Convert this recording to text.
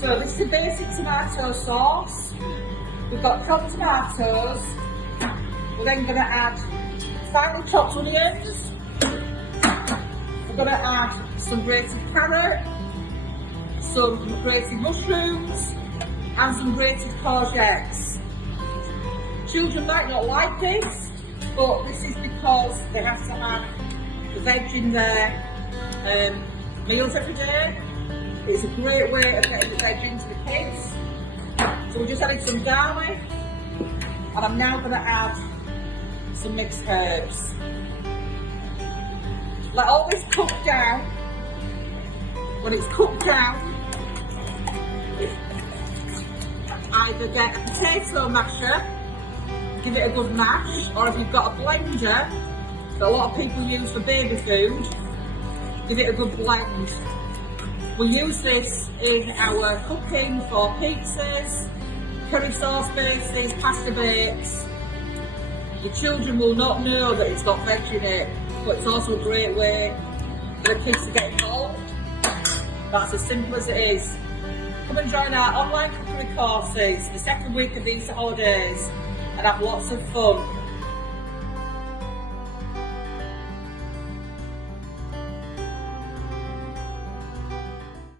So this is a basic tomato sauce. We've got chopped tomatoes. We're then going to add finely chopped onions. We're going to add some grated carrot, some grated mushrooms, and some grated courgettes. Children might not like this, but this is because they have to have the veg in their meals every day. It's a great way of getting the veg into the kids. So we're just adding some garlic, and I'm now going to add some mixed herbs. Let all this cook down. When it's cooked down, either get a potato masher, give it a good mash, or if you've got a blender that a lot of people use for baby food, give it a good blend. We use this in our cooking for pizzas, curry sauce bases, pasta bakes. The children will not know that it's got veg in it, but it's also a great way for the kids to get involved. That's as simple as it is. Come and join our online cookery courses the second week of Easter holidays and have lots of fun.